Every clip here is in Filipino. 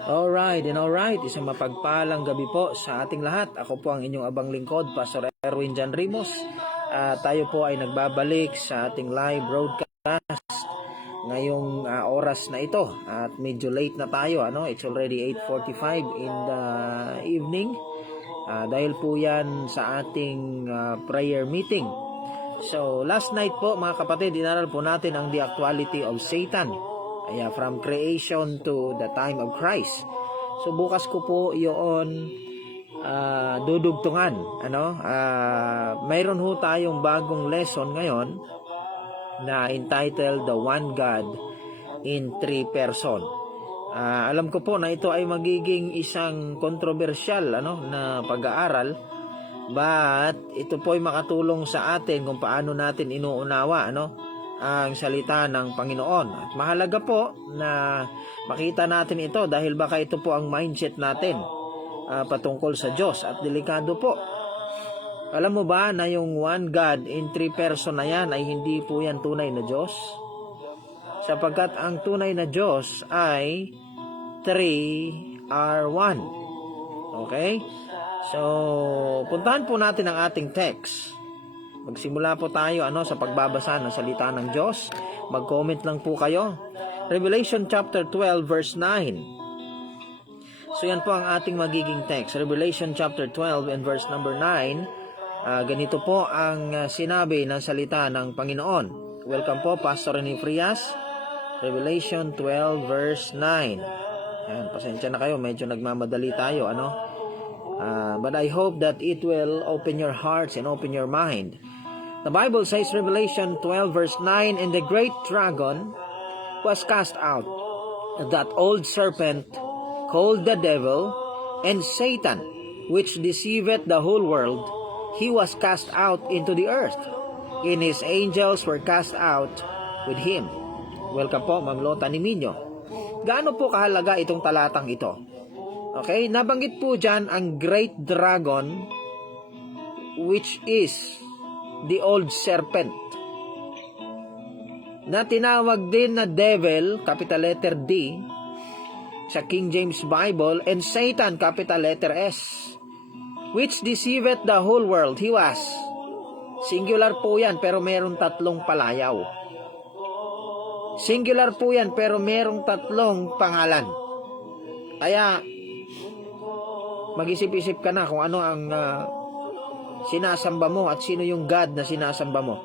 Alright, isang mapagpalang gabi po sa ating lahat. Ako po ang inyong abang lingkod, Pastor Erwin Jan Rimos. Tayo po ay nagbabalik sa ating live broadcast ngayong oras na ito. At medyo late na tayo, It's already 8:45 in the evening. Dahil po yan sa ating prayer meeting. So, last night po mga kapatid, inaral po natin ang the actuality of Satan. From creation to the time of Christ. So bukas ko po yun dudugtungan. Mayroon ho tayong bagong lesson ngayon na entitled The One God in Three Person. Alam ko po na ito ay magiging isang controversial na pag-aaral, but ito po ay makatulong sa atin kung paano natin inuunawa ang salita ng Panginoon. At mahalaga po na makita natin ito dahil baka ito po ang mindset natin patungkol sa Diyos. At delikado po. Alam mo ba na yung one God in three person na yan ay hindi po yan tunay na Diyos? Sapagkat ang tunay na Diyos ay 3 are 1. Okay? So, puntahan po natin ang ating text. Magsimula po tayo sa pagbabasa ng salita ng Diyos. Mag-comment lang po kayo. Revelation chapter 12 verse 9. So yan po ang ating magiging text. Revelation chapter 12 and verse number 9. Ganito po ang sinabi ng salita ng Panginoon. Welcome po Pastor Rene Frias. Revelation 12 verse 9. Ayan, pasensya na kayo, medyo nagmamadali tayo, but I hope that it will open your hearts and open your mind. The Bible says, Revelation 12 verse 9, And the great dragon was cast out, that old serpent called the devil and Satan, which deceiveth the whole world. He was cast out into the earth, and his angels were cast out with him. Welcome po, Ma'am Lota Niminyo. Gaano po kahalaga itong talatang ito? Okay, nabanggit po dyan ang great dragon, which is the old serpent, na tinawag din na devil, capital letter D, sa King James Bible, and Satan, capital letter S, which deceiveth the whole world. He was, singular po yan, pero merong tatlong palayaw. Singular po yan, pero merong tatlong pangalan. Kaya, mag-isip-isip ka na kung ano ang sinasamba mo at sino yung God na sinasamba mo.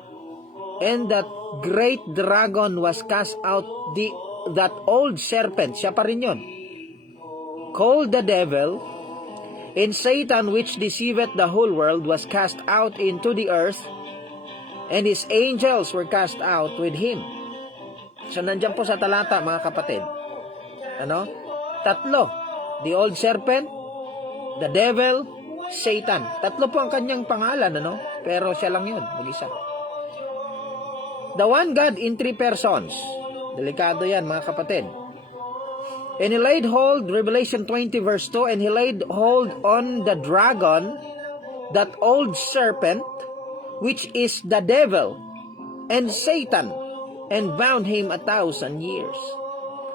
And that great dragon was cast out, that old serpent, siya pa rin yun, called the devil, and Satan, which deceiveth the whole world, was cast out into the earth, and his angels were cast out with him. So nandiyan po sa talata mga kapatid, tatlo, the old serpent, the devil, Satan. Tatlo po ang kanyang pangalan, pero siya lang yun, mag-isa. The one God in three persons. Delikado yan mga kapatid. And he laid hold, Revelation 20 verse 2, and he laid hold on the dragon, that old serpent, which is the devil, and Satan, and bound him 1,000 years.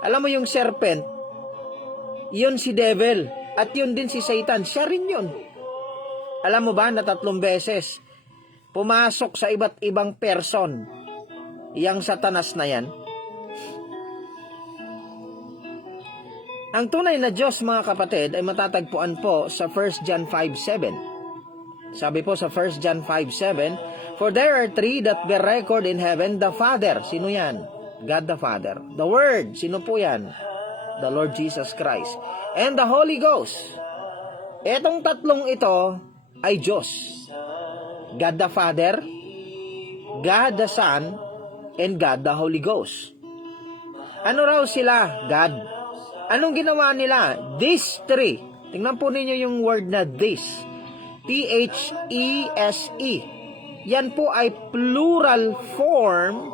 Alam mo yung serpent, yun si devil, at yun din si Satan, siya rin yun. Alam mo ba na 3 beses pumasok sa iba't ibang person yang Satanas na yan? Ang tunay na Diyos mga kapatid ay matatagpuan po sa 1 John 5:7. Sabi po sa 1 John 5:7, For there are 3 that bear record in heaven, the Father. Sino yan? God the Father. The Word. Sino po yan? The Lord Jesus Christ. And the Holy Ghost. Etong tatlong ito ay Diyos. God the Father, God the Son, and God the Holy Ghost. Ano raw sila? God. Anong ginawa nila? These 3. Tingnan po ninyo yung word na this. T-H-E-S-E. Yan po ay plural form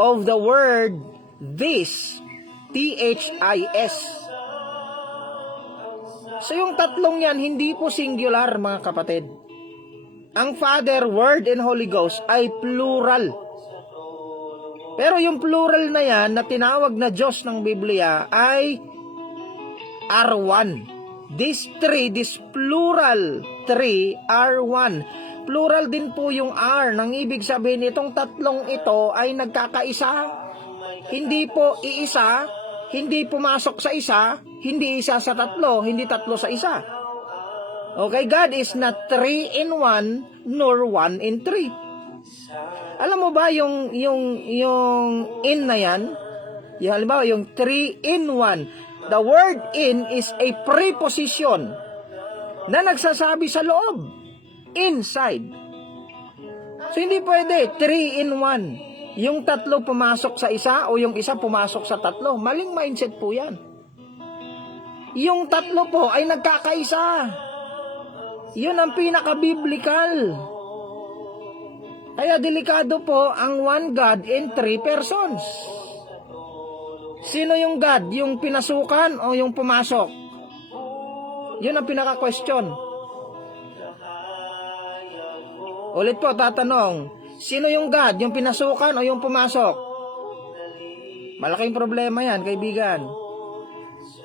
of the word this. T-H-I-S. So yung tatlong yan, hindi po singular mga kapatid. Ang Father, Word, and Holy Ghost ay plural. Pero yung plural na yan na tinawag na Diyos ng Biblia ay are one. These three, this plural three are one. Plural din po yung are. Nang ibig sabihin itong tatlong ito ay nagkakaisa. Hindi po iisa, hindi pumasok sa isa, hindi isa sa tatlo, hindi tatlo sa isa. Okay, God is not 3 in 1 nor 1 in 3. Alam mo ba yung in na yan? Yung halimbawa, yung 3 in 1. The word in is a preposition na nagsasabi sa loob. Inside. So, hindi pwede 3 in 1. Yung tatlo pumasok sa isa o yung isa pumasok sa tatlo. Maling mindset po yan. Yung tatlo po ay nagkakaisa. Yun ang pinaka-biblical. Kaya delikado po ang one God in 3 persons. Sino yung God? Yung pinasukan o yung pumasok? Yun ang pinaka-question. Ulit po, tatanong. Sino yung God? Yung pinasukan o yung pumasok? Malaking problema yan, kaibigan.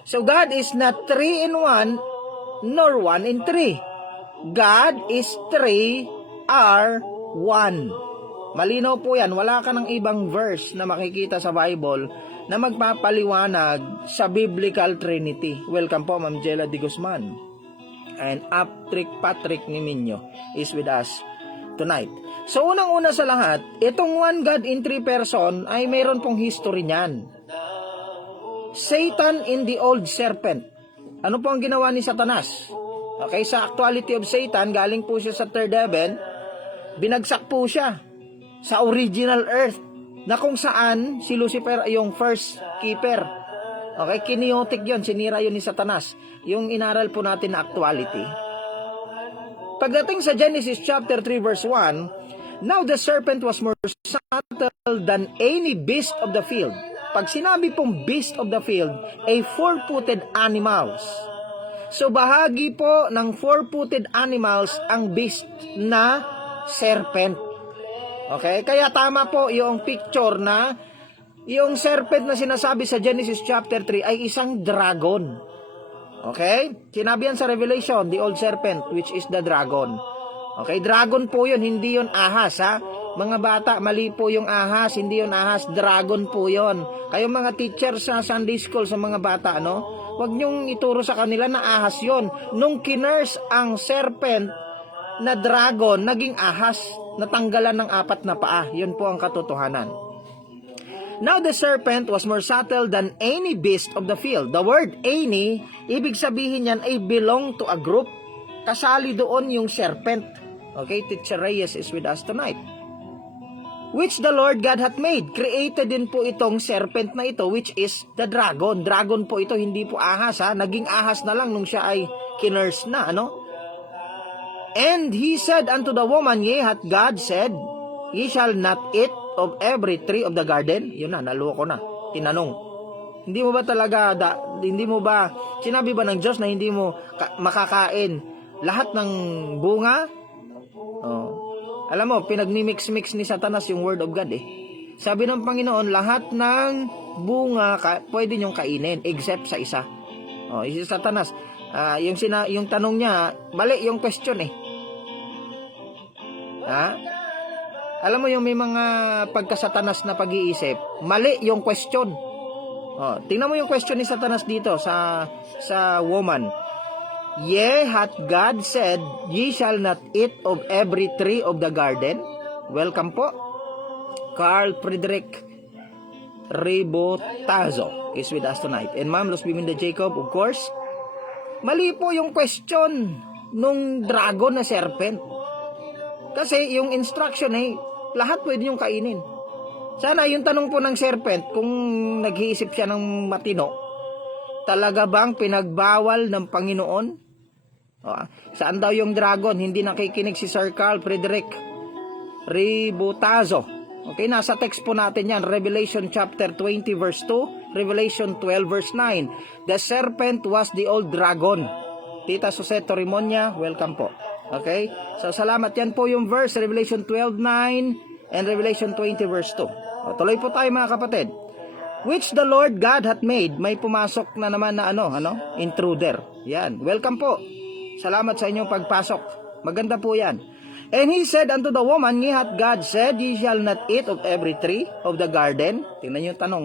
So God is not 3 in 1 nor 1 in 3. God is 3 are 1. Malinaw po yan. Wala ka ng ibang verse na makikita sa Bible na magpapaliwanag sa Biblical Trinity. Welcome po, Ma'am Jela de Guzman. And Patrick Niminyo is with us tonight. So, unang-una sa lahat, itong one God in 3 person ay mayroon pong history niyan. Satan in the old serpent. Ano po ang ginawa ni Satanas? Okay, sa actuality of Satan, galing po siya sa third heaven, binagsak po siya sa original earth, na kung saan si Lucifer ay yung first keeper. Okay, kiniotic yun, sinira yun ni Satanas. Yung inaral po natin na actuality. Pagdating sa Genesis chapter 3 verse 1, now the serpent was more subtle than any beast of the field. Pag sinabi pong beast of the field, a four-footed animals. So bahagi po ng four-footed animals ang beast na serpent. Okay? Kaya tama po yung picture na yung serpent na sinasabi sa Genesis chapter 3 ay isang dragon. Okay? Sinabi yan sa Revelation, the old serpent, which is the dragon. Okay? Dragon po yun, hindi yun ahas, ha? Mga bata, mali po yung ahas, hindi yun ahas, dragon po yun. Kayong mga teacher sa Sunday School sa mga bata, no? Huwag niyong ituro sa kanila na ahas yun. Nung kinurse ang serpent na dragon, naging ahas, natanggalan ng 4 na paa. Yun po ang katotohanan. Now the serpent was more subtle than any beast of the field. The word any, ibig sabihin yan ay belong to a group. Kasali doon yung serpent. Okay, Teacher Reyes is with us tonight. Which the Lord God hath made. Created din po itong serpent na ito, which is the dragon. Dragon po ito, hindi po ahas, ha. Naging ahas na lang nung siya ay kinurse na, ano? And he said unto the woman, yea, hath God said, ye shall not eat of every tree of the garden? Yun na, naloko na. Tinanong. Hindi mo ba talaga, hindi mo ba, sinabi ba ng Diyos na hindi mo makakain lahat ng bunga? Oh. Alam mo, pinagmimix-mix ni Satanas yung word of God, eh. Sabi ng Panginoon, lahat ng bunga pwede niyong kainin, except sa isa. Oh, si Satanas. Yung tanong niya, mali yung question, eh. Ha? Alam mo yung may mga pagkasatanas na pag-iisip, mali yung question. Oh, tingnan mo yung question ni Satanas dito sa woman. Yea, hath God said, ye shall not eat of every tree of the garden? Welcome po. Carl Friedrich Ribotazo is with us tonight. And Ma'am Los Biminda Jacob, of course. Mali po yung question nung dragon na serpent. Kasi yung instruction lahat pwede niyong kainin. Sana yung tanong po ng serpent, kung nag-iisip siya ng matino, talaga bang pinagbawal ng Panginoon? Saan daw yung dragon? Hindi nakikinig si Sir Carl Friedrich Ribotazo. Okay, nasa text po natin yan. Revelation chapter 20 verse 2, Revelation 12 verse 9. The serpent was the old dragon. Tita Suseto Rimonia, welcome po. Okay? So, salamat. Yan po yung verse, Revelation 12:9 and Revelation 20 verse 2. Tuloy po tayo mga kapatid. which the Lord God hath made. May pumasok na naman na intruder. Yan. Welcome po. Salamat sa inyong pagpasok. Maganda po yan. And he said unto the woman, Ye hath God said, Ye shall not eat of every tree of the garden. Tingnan nyo yung tanong,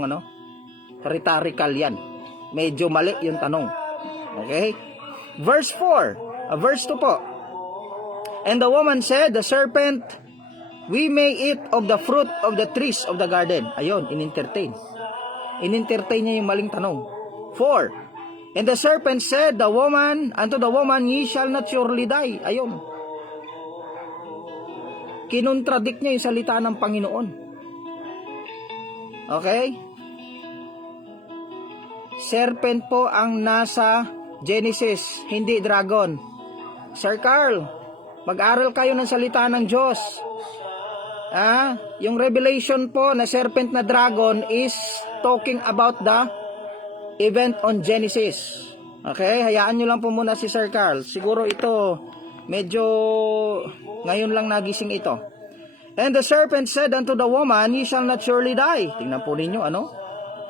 rhetorical yan. Medyo mali yung tanong. Okay? Verse 4. Verse 2 po. And the woman said, The serpent, we may eat of the fruit of the trees of the garden. Ayun, in-entertain niya yung maling tanong. 4. And the serpent said, unto the woman, Ye shall not surely die. Ayun. Kinontradict niya yung salita ng Panginoon. Okay? Serpent po ang nasa Genesis, hindi dragon. Sir Carl, mag-aral kayo ng salita ng Diyos. Yung revelation po na serpent na dragon is talking about the event on Genesis. Okay? Hayaan nyo lang po muna si Sir Carl. Siguro ito, medyo ngayon lang nagising ito. And the serpent said unto the woman, Ye shall not surely die. Tingnan po ninyo,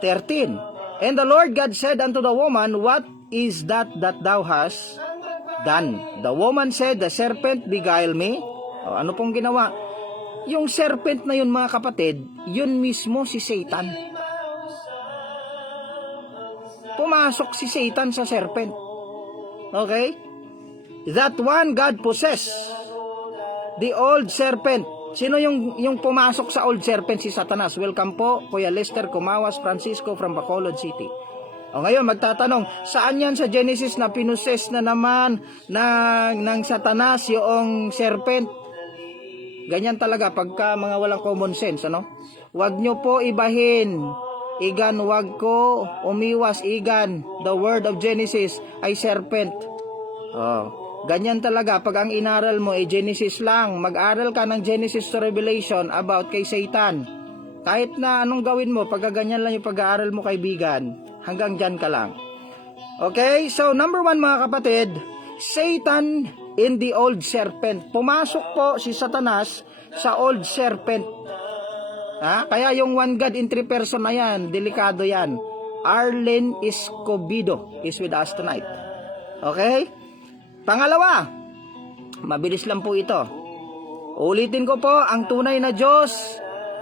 13. And the Lord God said unto the woman, What is that thou hast done? The woman said, The serpent beguiled me. Ano pong ginawa? Yung serpent na yun, mga kapatid, yun mismo si Satan. Pumasok si Satan sa serpent. Okay? That one God possessed. The old serpent. Sino yung pumasok sa old serpent? Si Satanas. Welcome po, Kuya Lester Kumawas Francisco from Bacolod City. O ngayon, magtatanong, saan yan sa Genesis na pinoses na naman ng Satanas yung serpent? Ganyan talaga pagka mga walang common sense, Huwag nyo po ibahin. Igan, wag ko umiwas, igan. The word of Genesis ay serpent. Ganyan talaga pag ang inaral mo ay Genesis lang. Mag-aral ka ng Genesis to Revelation about kay Satan. Kahit na anong gawin mo, pag ganyan lang yung pag-aaral mo, kaibigan, hanggang dyan ka lang. Okay, so number 1, mga kapatid, Satan in the old serpent. Pumasok po si Satanas sa old serpent. Kaya yung one God in 3 person na yan, delikado yan. Arlen Escobedo is with us tonight. Okay? Pangalawa, mabilis lang po ito. Ulitin ko po, ang tunay na Diyos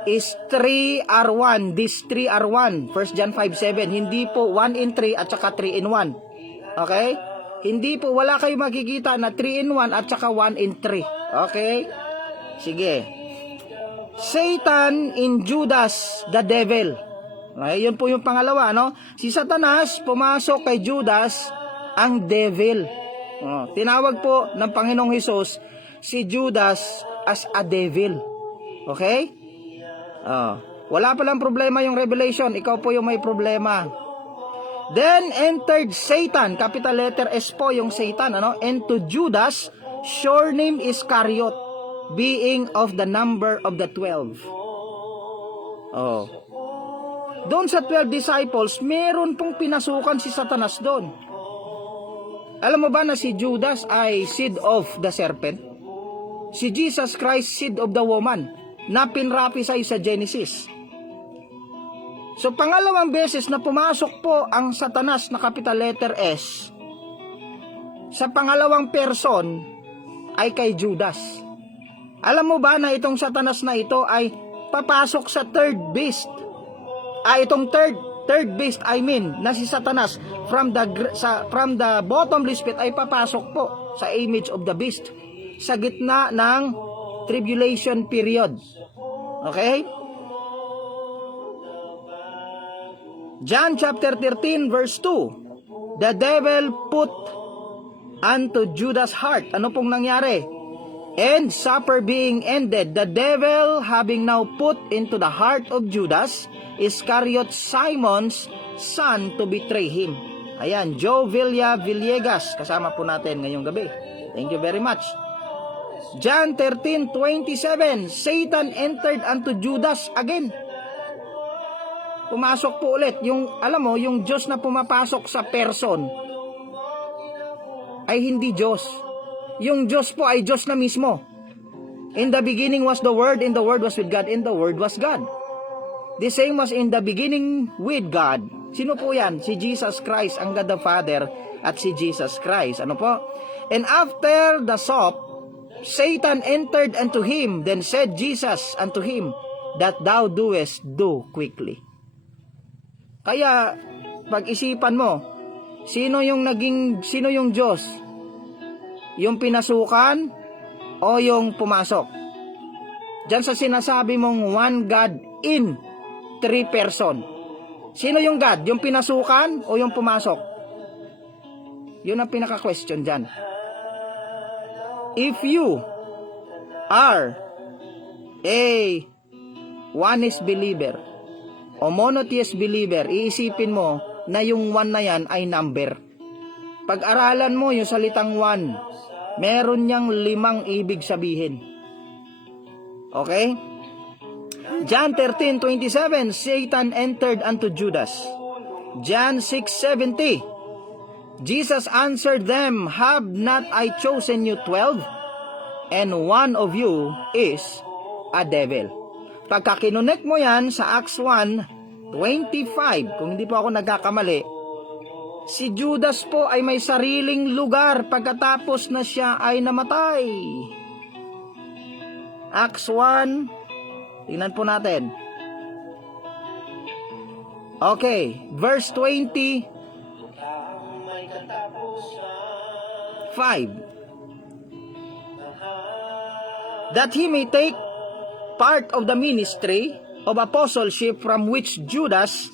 is 3 are 1. These 3 are 1. 1 John 5:7. Hindi po 1 in 3 at saka 3 in 1. Okay? Hindi po, wala kayo makikita na 3 in 1 at saka 1 in 3. Okay? Sige. Satan in Judas the devil. Okay, yun po yung pangalawa, Si Satanas pumasok kay Judas, ang devil. Tinawag po ng Panginoong Hesus si Judas as a devil. Okay? Wala palang problema yung revelation, ikaw po yung may problema. Then entered Satan, capital letter S po yung Satan, into Judas, sure name Iscariot, being of the number of the 12. Doon sa 12 disciples, meron pong pinasukan si Satanas doon. Alam mo ba na si Judas ay seed of the serpent? Si Jesus Christ, seed of the woman, na pinrapisay sa Genesis. So, pangalawang beses na pumasok po ang Satanas na capital letter S, sa pangalawang person ay kay Judas. Alam mo ba na itong Satanas na ito ay papasok sa third beast? Itong third beast, na si Satanas from the bottomless pit ay papasok po sa image of the beast sa gitna ng tribulation period. Okay? John chapter 13 verse 2. The devil put unto Judas' heart. Ano pong nangyari? And supper being ended, the devil having now put into the heart of Judas Iscariot, Simon's son, to betray him. Ayan, Joe Villegas, kasama po natin ngayong gabi. Thank you very much. John 13:27, Satan entered unto Judas again. Pumasok po ulit. Alam mo, yung Diyos na pumapasok sa person ay hindi Diyos. Yung Diyos po ay Diyos na mismo. In the beginning was the Word, and the Word was with God, and the Word was God. The same was in the beginning with God. Sino po yan? Si Jesus Christ, ang God the Father, at si Jesus Christ. Ano po? And after the sop, Satan entered unto him. Then said Jesus unto him, that thou doest, do quickly. Kaya, pag-isipan mo, sino yung Diyos? Yung pinasukan o yung pumasok? Diyan sa sinasabi mong one God in three person. Sino yung God? Yung pinasukan o yung pumasok? Yun ang pinaka-question dyan. If you are a oneness believer o monotheist believer, iisipin mo na yung one na yan ay number. Pag-aralan mo yung salitang one, meron niyang 5 ibig sabihin. Okay? John 13:27, Satan entered unto Judas. John 6:70, Jesus answered them, have not I chosen you 12? And one of you is a devil. Pagka kinunek mo yan sa Acts 1:25, kung hindi po ako nagkakamali, si Judas po ay may sariling lugar pagkatapos na siya ay namatay. Acts 1, tingnan po natin. Okay, verse 25. That he may take part of the ministry of apostleship from which Judas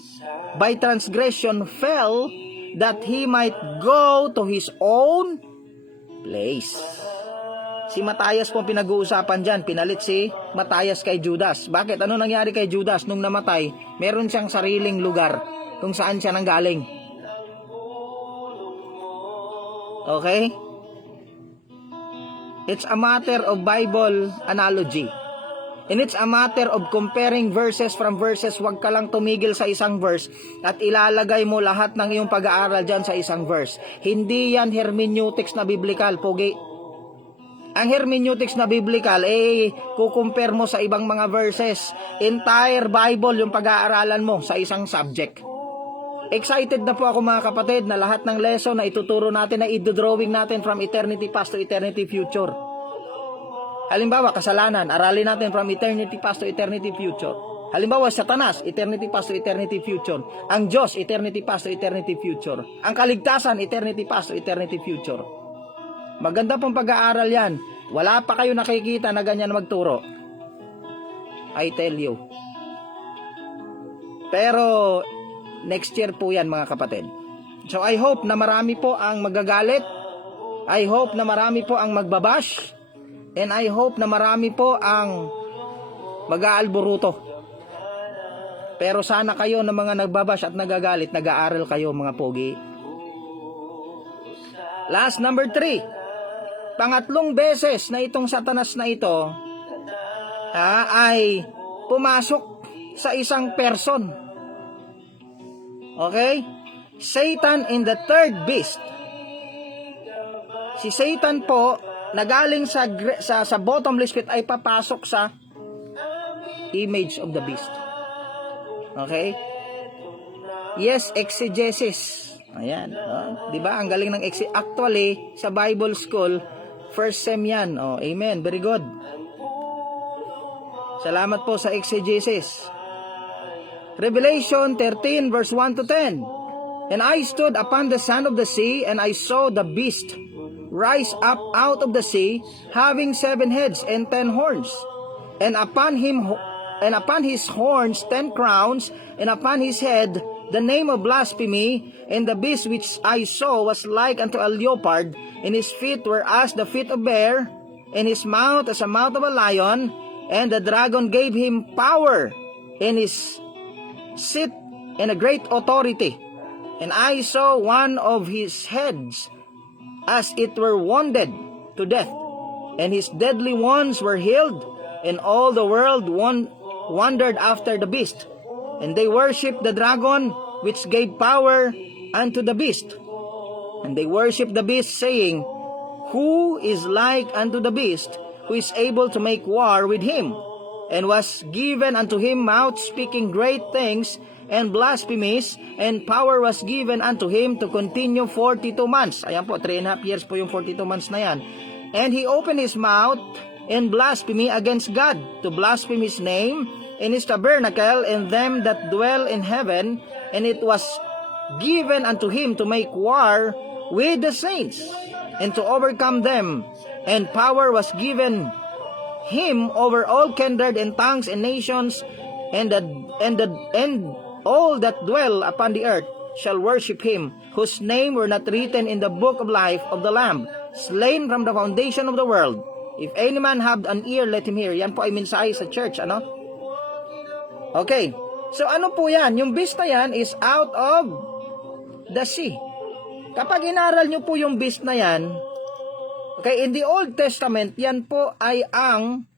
by transgression fell, that he might go to his own place. Si Matayas po pinag-uusapan dyan, pinalit si Matayas kay Judas. Bakit? Ano nangyari kay Judas nung namatay? Meron siyang sariling lugar kung saan siya nanggaling. Okay? It's a matter of Bible analogy. And it's a matter of comparing verses from verses. Huwag ka lang tumigil sa isang verse at ilalagay mo lahat ng iyong pag-aaral dyan sa isang verse. Hindi yan hermeneutics na biblical, pogi. Ang hermeneutics na biblical, kukumpare mo sa ibang mga verses. Entire Bible yung pag-aaralan mo sa isang subject. Excited na po ako mga kapatid na lahat ng lesson na ituturo natin na idodrawing natin from eternity past to eternity future. Halimbawa, kasalanan, aralin natin from eternity past to eternity future. Halimbawa, Satanas, eternity past to eternity future. Ang Diyos, eternity past to eternity future. Ang kaligtasan, eternity past to eternity future. Maganda pong pag-aaral yan. Wala pa kayo nakikita na ganyan magturo. I tell you. Pero, next year po yan mga kapatid. So I hope na marami po ang magagalit. I hope na marami po ang magbabash. And I hope na marami po ang mag-aalburuto. Pero sana kayo na mga nagbabash at nagagalit, nag-aaral kayo mga pogi. Last, number 3. Pangatlong beses na itong Satanas na ito ay pumasok sa isang person. Okay? Satan in the third beast. Si Satan po nagaling sa bottomless pit ay papasok sa image of the beast. Okay? Yes, exegesis. Ayan. Di ba? Ang galing ng exegesis. Actually, sa Bible school, first sem yan. Amen. Very good. Salamat po sa exegesis. Revelation 13 verse 1 to 10. And I stood upon the sand of the sea, and I saw the beast rise up out of the sea, having 7 heads and 10 horns, and upon his horns 10 crowns, and upon his head the name of blasphemy. And the beast which I saw was like unto a leopard, and his feet were as the feet of a bear, and his mouth as a mouth of a lion. And the dragon gave him power, and his seat and a great authority. And I saw one of his heads as it were wounded to death, and his deadly wounds were healed, and all the world wandered after the beast, and they worshipped the dragon which gave power unto the beast, and they worshipped the beast, saying, Who is like unto the beast, who is able to make war with him? and was given unto him mouth speaking great things and blasphemies, and power was given unto him to continue 42 months. Ayan po, 3.5 years po yung 42 months na yan. And he opened his mouth in blasphemy against God, to blaspheme his name in his tabernacle and them that dwell in heaven, and it was given unto him to make war with the saints and to overcome them, and power was given him over all kindred and tongues and nations, and all that dwell upon the earth shall worship him, whose name were not written in the book of life of the Lamb, slain from the foundation of the world. If any man have an ear, let him hear. Yan po ay mensahe sa church, ano? Okay. So ano po yan? Yung beast na yan is out of the sea. Kapag inaral nyo po yung beast na yan, okay, in the Old Testament, yan po ay ang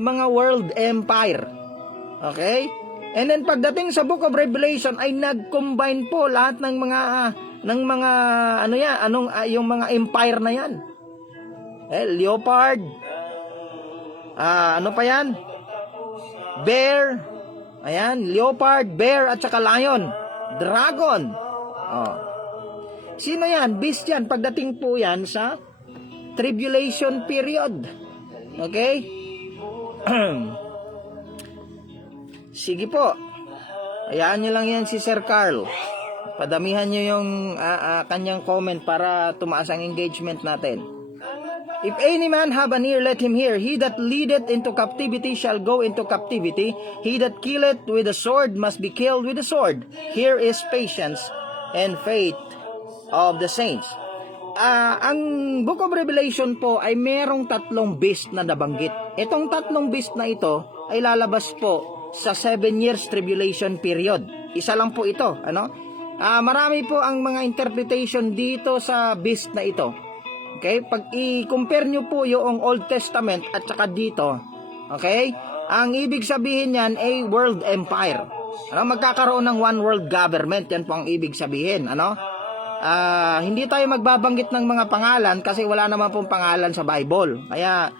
mga world empire. Okay? And then pagdating sa Book of Revelation ay nag-combine po lahat ng mga ano yan, yung mga empire na yan. Leopard, ano pa yan? Bear, ayan, leopard, bear at saka lion, dragon. Oh. Sino yan? Beast yan. Pagdating po yan sa tribulation period. Okay? Sige po. Hayaan nyo lang yan si Sir Carl. Padamihan nyo yung kanyang comment para tumaas ang engagement natin. If any man have an ear, let him hear. He that leadeth into captivity shall go into captivity. He that killeth with the sword must be killed with the sword. Here is patience and faith of the saints. Ang Book of Revelation po ay merong 3 beast na nabanggit. Itong 3 beast na ito ay lalabas po sa 7 years tribulation period. Isa lang po ito, ano? Marami po ang mga interpretation dito sa beast na ito. Okay? Pag i-compare nyo po yung Old Testament at saka dito, okay? Ang ibig sabihin niyan ay world empire. Ano? Magkakaroon ng one world government. Yan po ang ibig sabihin, ano? Hindi tayo magbabanggit ng mga pangalan kasi wala naman pong pangalan sa Bible. Kaya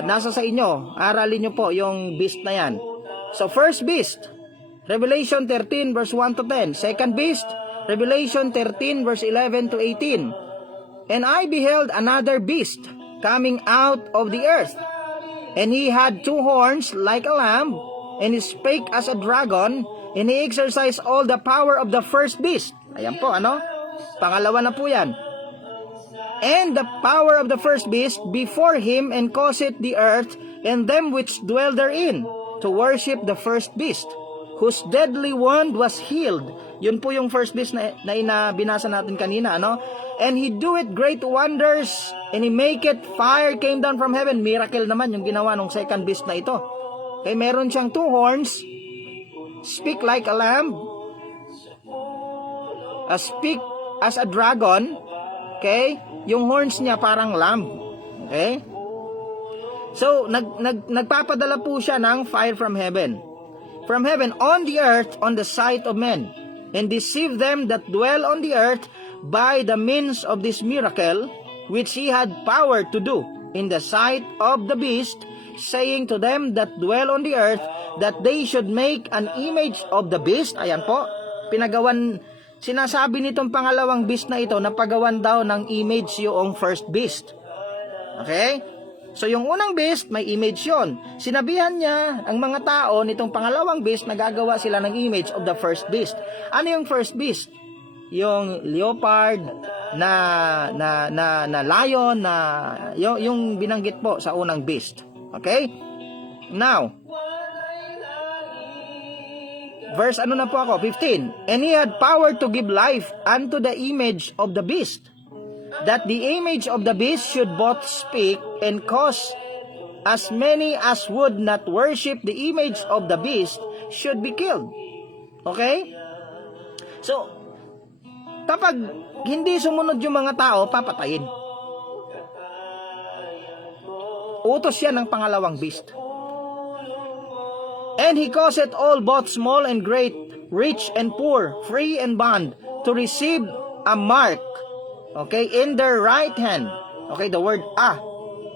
nasa sa inyo, aralin nyo po yung beast na yan. So first beast, Revelation 13 verse 1 to 10. Second beast, Revelation 13 verse 11 to 18. And I beheld another beast coming out of the earth, and he had 2 horns like a lamb, and he spake as a dragon, and he exercised all the power of the first beast. Ayan po, ano? Pangalawa na po yan. And the power of the first beast before him, and causeth the earth and them which dwell therein to worship the first beast, whose deadly wound was healed. Yun po yung first beast na binasa natin kanina, ano? And he doeth great wonders, and he maketh fire came down from heaven. Miracle naman yung ginawa ng second beast na ito. Okay, meron siyang 2 horns, speak like a lamb, speak as a dragon. Okay, yung horns niya parang lamb. Okay, so nagpapadala po siya ng fire from heaven on the earth, on the sight of men, and deceive them that dwell on the earth by the means of this miracle which he had power to do in the sight of the beast, saying to them that dwell on the earth that they should make an image of the beast. Ayan po, sinasabi nitong pangalawang beast na ito na pagawan daw ng image yung first beast. Okay? So yung unang beast, may image yon. Sinabihan niya ang mga tao nitong pangalawang beast na gagawa sila ng image of the first beast. Ano yung first beast? Yung leopard, na lion, yung binanggit po sa unang beast. Okay? Now, verse ano na po ako? 15. And he had power to give life unto the image of the beast, that the image of the beast should both speak and cause as many as would not worship the image of the beast should be killed. Okay? So, kapag hindi sumunod yung mga tao, papatayin. Utos yan ng pangalawang beast. And he causeth all, both small and great, rich and poor, free and bond, to receive a mark, okay, in their right hand. Okay, the word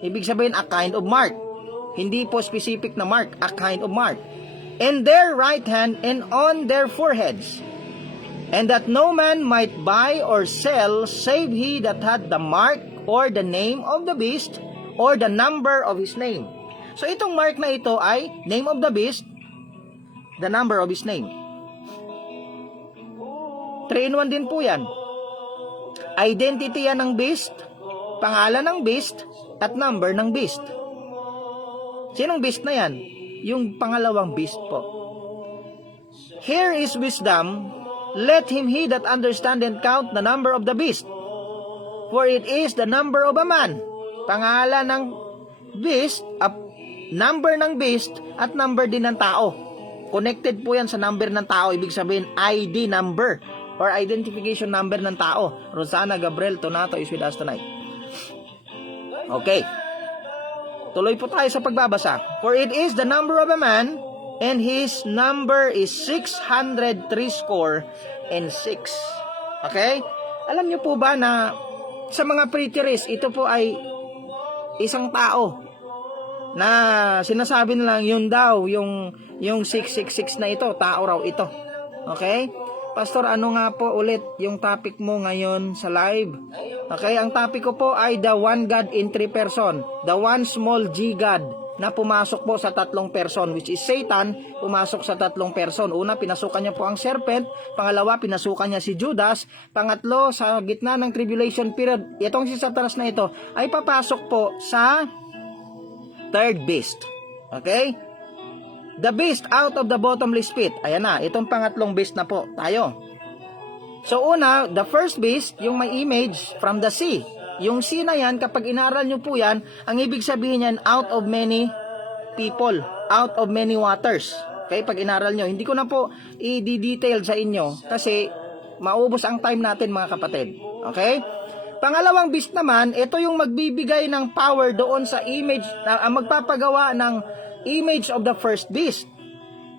ibig sabihin a kind of mark. Hindi po specific na mark, a kind of mark. In their right hand and on their foreheads. And that no man might buy or sell save he that had the mark or the name of the beast or the number of his name. So itong mark na ito ay name of the beast, the number of his name. 3-in-1 din po yan. Identity yan ng beast, pangalan ng beast, at number ng beast. Sinong beast na yan? Yung pangalawang beast po. Here is wisdom, let him he that understand and count the number of the beast. For it is the number of a man. Pangalan ng beast, number ng beast, at number din ng tao. Connected po yan sa number ng tao. Ibig sabihin, ID number or identification number ng tao. Rosana Gabriel Tonato is with us tonight. Okay. Tuloy po tayo sa pagbabasa. For it is the number of a man, and his number is 636. Okay? Alam niyo po ba na sa mga preterists, ito po ay isang tao na sinasabi nilang yun daw, yung 666 na ito, tao raw ito. Okay? Pastor, ano nga po ulit yung topic mo ngayon sa live? Okay, ang topic ko po ay the one God in 3 person. The one small G God na pumasok po sa 3 person, which is Satan, pumasok sa 3 person. Una, pinasukan niya po ang serpent. Pangalawa, pinasukan niya si Judas. Pangatlo, sa gitna ng tribulation period, itong si Satanas na ito ay papasok po sa third beast. Okay? The beast out of the bottomless pit. Ayan na, itong pangatlong beast na po tayo. So una, the first beast, yung may image from the sea. Yung sea na yan, kapag inaral nyo po yan, ang ibig sabihin yan, out of many people, out of many waters. Okay, pag inaral nyo, hindi ko na po i-detail sa inyo kasi maubos ang time natin mga kapatid. Okay? Pangalawang beast naman, ito yung magbibigay ng power doon sa image, magpapagawa ng image of the first beast.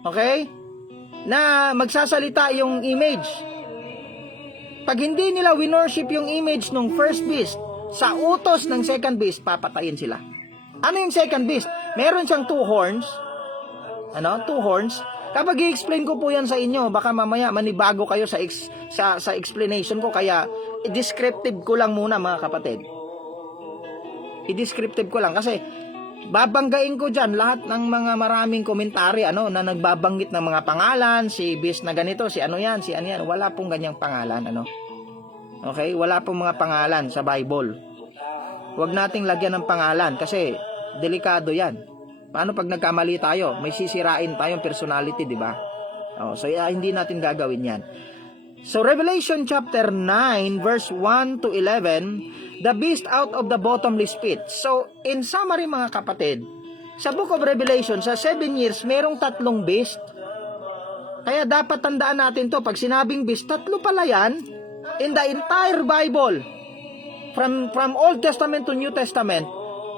Okay? Na magsasalita yung image. Pag hindi nila winorship yung image ng first beast, sa utos ng second beast, papatayin sila. Ano yung second beast? Meron siyang 2 horns. Ano? 2 horns. Kapag i-explain ko po yan sa inyo, baka mamaya manibago kayo sa explanation ko, kaya i-descriptive ko lang muna mga kapatid. I-descriptive ko lang kasi babanggain ko dyan lahat ng mga maraming komentary na nagbabanggit ng mga pangalan, si beast na ganito, si ano yan, si ano yan. Wala pong ganyang pangalan, Okay? Wala pong mga pangalan sa Bible. Huwag nating lagyan ng pangalan kasi delikado yan. Paano pag nagkamali tayo? May sisirain tayong personality, di ba? So hindi natin gagawin yan. So Revelation chapter 9 verse 1 to 11, the beast out of the bottomless pit. So in summary mga kapatid, sa book of Revelation, sa 7 years, merong 3 beast. Kaya dapat tandaan natin to. Pag sinabing beast, 3 pala yan. In the entire Bible, from Old Testament to New Testament,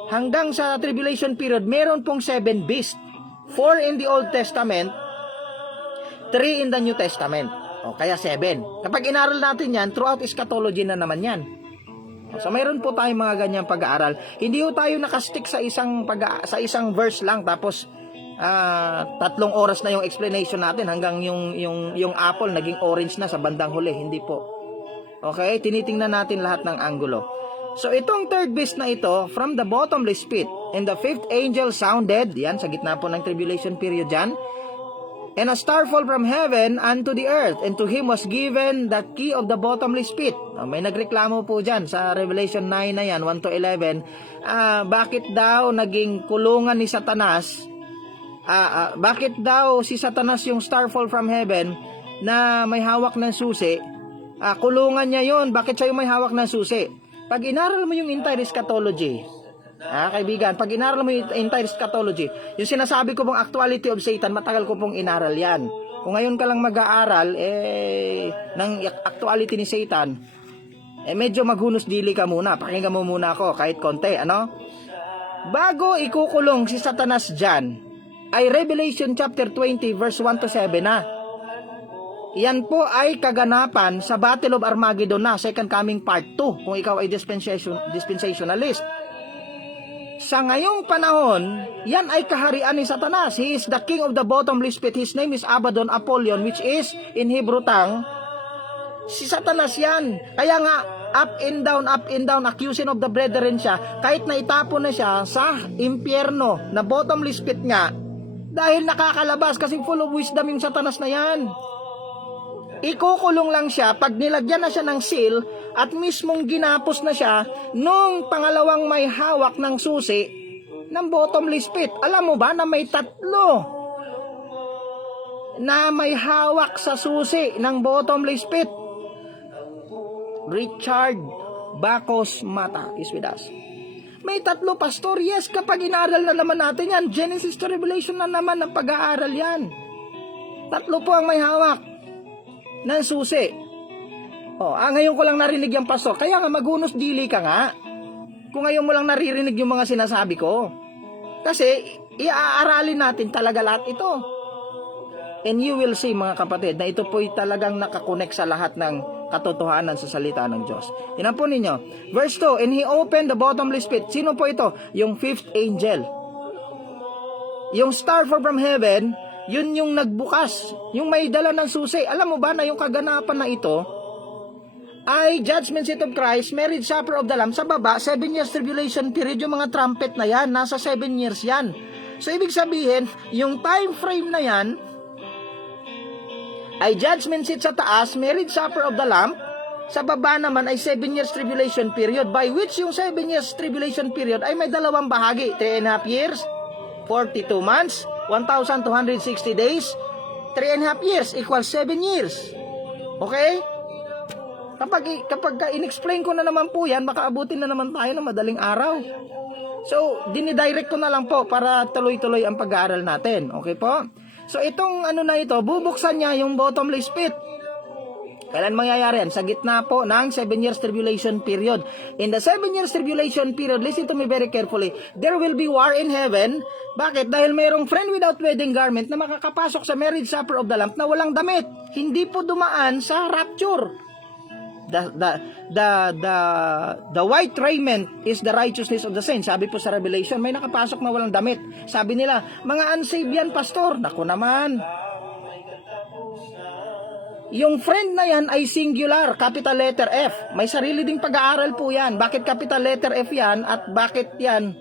hanggang sa tribulation period, meron pong 7 beast. 4 in the Old Testament, 3 in the New Testament. O, kaya 7. Kapag inaral natin yan, throughout eschatology na naman yan. So mayroon po tayong mga ganyang pag-aaral. Hindi po tayo nakastick sa isang verse lang tapos 3 oras na yung explanation natin hanggang yung apple naging orange na sa bandang huli. Hindi po. Okay? Tinitingnan natin lahat ng anggulo. So itong third beast na ito, from the bottomless pit, and the 5th angel sounded, yan sa gitna po ng tribulation period dyan, and a star fall from heaven unto the earth, and to him was given the key of the bottomless pit. May nagreklamo po dyan sa Revelation 9 na yan, 1 to 11. Bakit daw naging kulungan ni Satanas? Bakit daw si Satanas yung star fall from heaven na may hawak ng susi? Kulungan niya yon. Bakit siya yung may hawak ng susi? Pag inaral mo yung entire eschatology, kaibigan, pag inaral mo yung entire eschatology, yung sinasabi ko pong actuality of Satan, matagal ko pong inaral yan. Kung ngayon ka lang mag-aaral ng actuality ni Satan, medyo maghunos dili ka muna. Pakinggan mo muna ako kahit konti, Bago ikukulong si Satanas dyan, ay Revelation chapter 20 verse 1 to 7 na. Yan po ay kaganapan sa Battle of Armageddon na, Second Coming Part 2, kung ikaw ay dispensationalist. sa ngayong panahon, yan ay kaharian ni Satanas. He is the king of the bottomless pit. His name is Abaddon, Apollyon, which is, in Hebrew tongue, si Satanas yan. Kaya nga, up and down, accusing of the brethren siya, kahit na itapon na siya sa impyerno, na bottomless pit nga, dahil nakakalabas, kasi full of wisdom yung Satanas na yan. Ikukulong lang siya pag nilagyan na siya ng seal at mismong ginapos na siya nung pangalawang may hawak ng susi ng bottomless pit. Alam mo ba na may tatlo na may hawak sa susi ng bottomless pit? Richard Bacos Mata is with us. May tatlo, pastor. Yes, kapag inaral na naman natin yan, Genesis to Revelation na naman ang pag-aaral yan. Tatlo po ang may hawak ng susi. Ngayon ko lang narinig yung pastor. Kaya nga magunos dili ka nga. Kung ngayon mo lang naririnig yung mga sinasabi ko. Kasi iaaralin natin talaga lahat ito. And you will see, mga kapatid, na ito po'y talagang nakakonek sa lahat ng katotohanan sa salita ng Diyos. Tingnan po ninyo. Verse 2, and he opened the bottomless pit. Sino po ito? Yung fifth angel. Yung star from heaven, yun yung nagbukas. Yung may dala ng susi. Alam mo ba na yung kaganapan na ito ay judgment seat of Christ, marriage supper of the Lamb, sa baba, 7 years tribulation period, yung mga trumpet na yan, nasa 7 years yan. So, ibig sabihin, yung time frame na yan, ay judgment seat sa taas, marriage supper of the Lamb, sa baba naman ay 7 years tribulation period, by which yung 7 years tribulation period ay may dalawang bahagi, 3.5 years, 42 months, 1,260 days, 3.5 years equals 7 years. Okay? Kapag in-explain ko na naman po yan, makaabutin na naman tayo ng madaling araw. So, dinidirect ko na lang po para tuloy-tuloy ang pag-aaral natin. Okay po? So, itong na ito, bubuksan niya yung bottomless pit. Kailan mangyayari yan? Sa gitna po ng 7 years tribulation period. In the 7 years tribulation period, listen to me very carefully, there will be war in heaven. Bakit? Dahil mayroong friend without wedding garment na makakapasok sa marriage supper of the Lamb na walang damit. Hindi po dumaan sa rapture. The white raiment is the righteousness of the saints. Sabi po sa Revelation, may nakapasok na walang damit. Sabi nila, mga unsaved yan, pastor. Naku naman. Yung friend na yan ay singular, capital letter F. May sarili ding pag-aaral po yan. Bakit capital letter F yan at bakit yan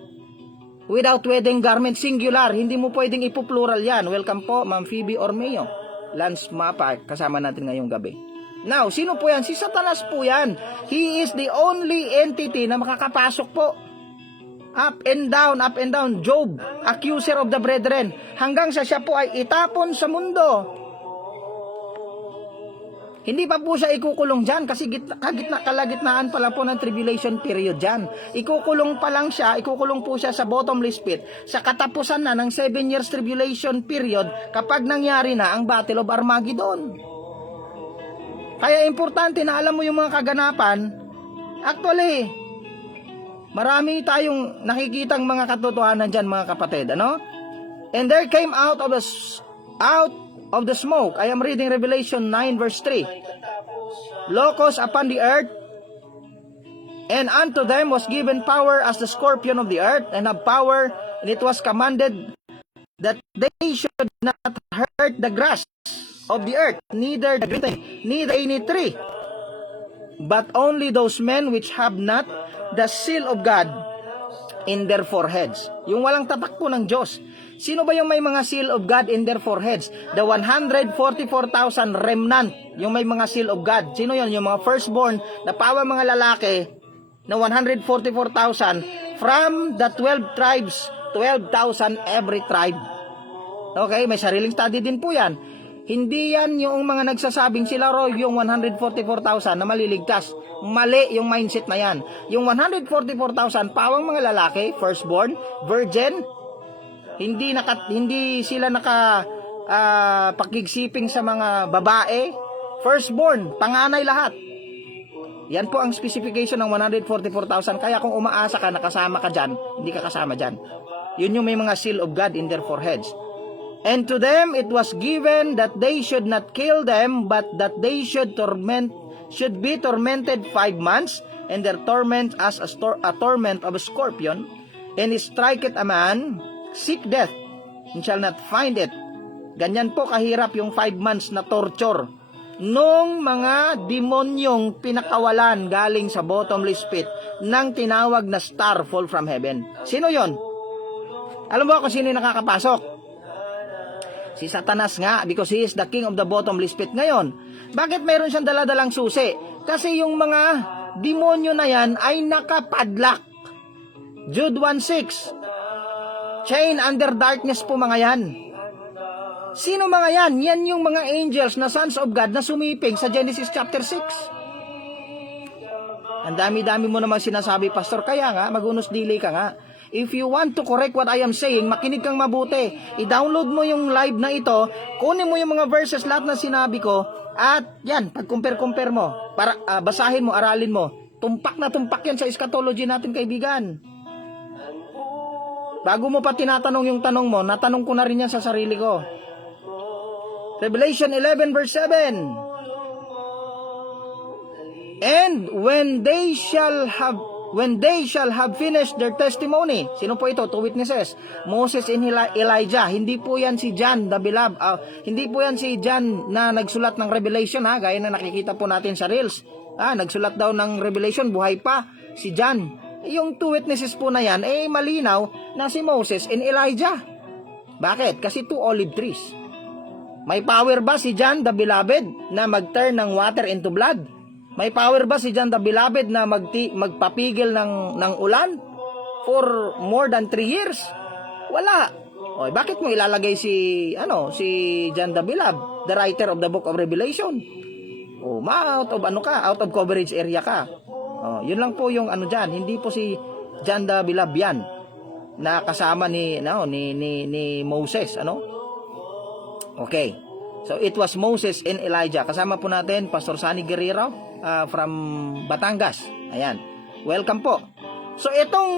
without wedding garment, singular? Hindi mo pwedeng ipuplural yan. Welcome po, Ma'am Phoebe Ormeo. Lance Mapa, kasama natin ngayong gabi. Now, sino po yan? Si Satanas po yan. He is the only entity na makakapasok po. Up and down, up and down. Job, accuser of the brethren. Hanggang sa siya po ay itapon sa mundo. Hindi pa po siya ikukulong dyan kasi kalagitnaan pala po ng tribulation period dyan. Ikukulong pa lang siya, ikukulong po siya sa bottomless pit sa katapusan na ng 7 years tribulation period kapag nangyari na ang Battle of Armageddon. Kaya importante na alam mo yung mga kaganapan. Actually, marami tayong nakikitang mga katotohanan dyan, mga kapatid. Ano? And there came out of the smoke. I am reading Revelation 9 verse 3. Locusts upon the earth, and unto them was given power as the scorpion of the earth, and have power, and it was commanded that they should not hurt the grass of the earth, neither the green thing, neither any tree, but only those men which have not the seal of God in their foreheads. Yung walang tatak po ng Diyos. Sino ba yung may mga seal of God in their foreheads? The 144,000 remnant, yung may mga seal of God. Sino yun? Yung mga firstborn na pawa mga lalaki na 144,000 from the 12 tribes, 12,000 every tribe. Okay, may sariling study din po yan. Hindi yan yung mga nagsasabing sila Roy, yung 144,000 na maliligtas. Mali yung mindset na yan. Yung 144,000 pawang mga lalaki, firstborn, virgin, hindi sila pakigsiping sa mga babae, firstborn, panganay lahat. Yan po ang specification ng 144,000. Kaya kung umaasa ka, nakasama ka dyan, hindi ka kasama dyan. Yun yung may mga seal of God in their foreheads. And to them it was given that they should not kill them, but that they should be tormented 5 months, and their torment as a torment of a scorpion. and striketh a man, seek death, and shall not find it. Ganyan po kahirap yung 5 months na torture nung mga demonyong pinakawalan galing sa bottomless pit ng tinawag na star fall from heaven. Sino yon? Alam mo kung sino yung nakakapasok? Si Satanas nga, because he is the king of the bottomless pit ngayon. Bakit mayroon siyang daladalang susi? Kasi yung mga demonyo na yan ay nakapadlock. Jude 1:6. Chain under darkness po mga yan. Sino mga yan? Yan yung mga angels na sons of God na sumiping sa Genesis chapter 6. Ang dami-dami mo naman sinasabi, Pastor. Kaya nga, magunos dili ka nga. If you want to correct what I am saying, makinig kang mabuti. I-download mo yung live na ito, kunin mo yung mga verses, lahat na sinabi ko, at yan, pag-compare mo, para basahin mo, aralin mo. Tumpak na tumpak yan sa eschatology natin, kaibigan. Bago mo pa tinatanong yung tanong mo, natanong ko na rin yan sa sarili ko. Revelation 11 verse 7. And when they shall have finished their testimony. Sino po ito? 2 witnesses. Moses and Elijah. Hindi po yan si John the Beloved. Hindi po yan si John na nagsulat ng Revelation, ha, gaya na nakikita po natin sa Reels. Nagsulat daw ng Revelation, buhay pa si John. Yung 2 witnesses po na yan, malinaw na si Moses and Elijah. Bakit? Kasi 2 olive trees. May power ba si John the Beloved na mag-turn ng water into blood? May power ba si John the Beloved na magpapigil ng ulan for more than 3 years? Wala. O, bakit mo ilalagay si John the Beloved, the writer of the book of Revelation? O, out of coverage area ka. O, yun lang po yung diyan. Hindi po si John the Beloved yan na kasama ni Moses, Okay. So it was Moses and Elijah. Kasama po natin Pastor Sunny Guerrero from Batangas. Ayan. Welcome po. So itong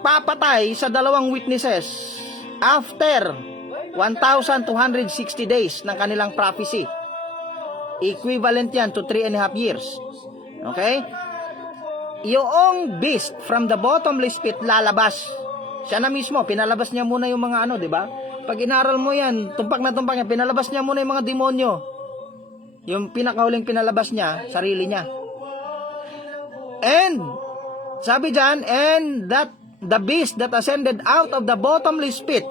papatay sa 2 witnesses after 1,260 days ng kanilang prophecy. Equivalent yan to 3.5 years. Okay? Yung beast from the bottomless pit lalabas. Siya na mismo, pinalabas niya muna yung mga di ba? Pag inaral mo yan, tumpak na tumpak niya, pinalabas niya muna yung mga demonyo. Yung pinakahuling pinalabas niya, sarili niya. And, sabi dyan, and that the beast that ascended out of the bottomless pit.